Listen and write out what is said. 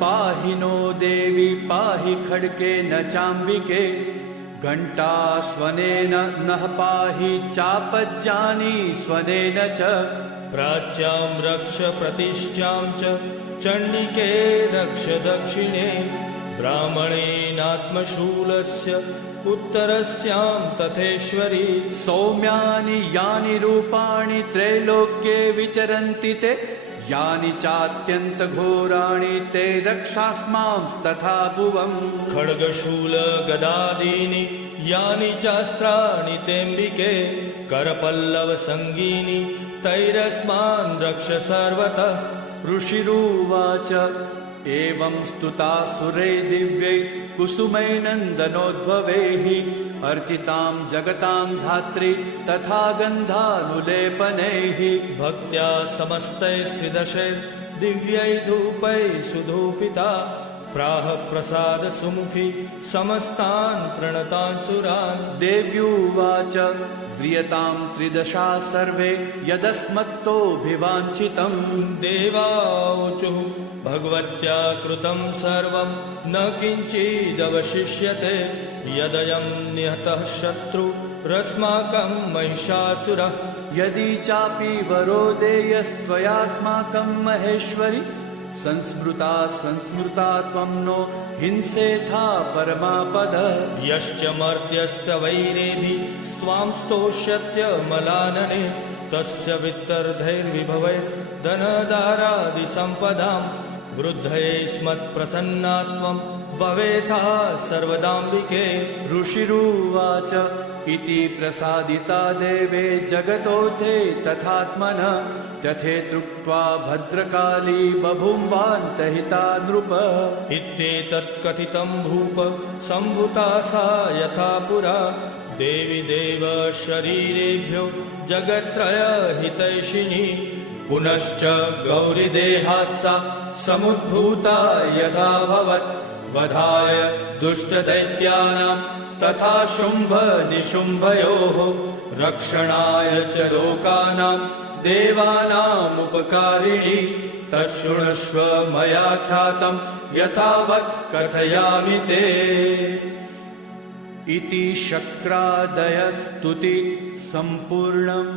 पाहि नो देवी पाहि खड्गेन चाम्बिके घण्टा स्वनेन नः पाहि चापज्जानी स्वनेन च प्राच्यां रक्ष प्रतिष्ठां च चण्डिके रक्ष दक्षिणे ब्राह्मणेनात्मशूलस्य उत्तरस्यां तथेश्वरी सौम्यानि यानि रूपाणि त्रैलोक्ये विचरन्ति ते यानि चात्यन्तघोराणि ते रक्षास्मांस्तथा भुवम् खड्गशूल गदादीनि यानि चास्त्राणि तेऽम्बिके करपल्लव संगीनि तैरस्मान् रक्ष सर्वतः ऋषिरुवाच एवं स्तुतासुरै दिव्यै कुसुमैनन्दनोद्भवैः अर्चितां जगतां धात्री तथा गन्धानुलेपनैः भक्त्या समस्तैस्त्रिदशैः दिव्यै धूपैः सुधूपिता प्राह प्रसाद सुमुखी समस्तान् प्रणतान् सुरान् देव्युवाच व्रियतां त्रिदशा सर्वे यदस्मत्तोऽभिवाञ्छितम् देवाऊचुः भगवत्या कृतं सर्वं न किञ्चिदवशिष्यते यदयं निहतः शत्रुरस्माकं महिषासुरः यदि चापि वरो देयस्त्वयास्माकं महेश्वरि संस्मृता त्वं नो हिंसेथा परमापद यश्च मर्त्यस्तवैरेभिः स्वां स्तोष्यत्यमलानने तस्य वित्तर्धैर्विभवैर्धनदारादिसम्पदां वृद्धये स्मत्प्रसन्ना त्वं भवेथा सर्वदाम्बिके ऋषिरुवाच इति प्रसादिता देवे जगतोऽथे तथात्मनः तथेत्युक्त्वा भद्रकाली बभूवान्तहिता नृप इत्येतत्कथितं भूप सम्भूता सा यथा पुरा देवी देव शरीरेभ्यो जगत्त्रयहितैषिणी पुनश्च गौरीदेहात् सा समुद्भूता यथाभवत् वधाय दुष्टदैत्यानां तथा शुम्भ निशुम्भयोः रक्षणाय च लोकानां देवानामुपकारिणी तच्छृणुष्व मया ख्यातं यथावत् कथयामि ते इति शक्रादयस्तुति सम्पूर्णम्।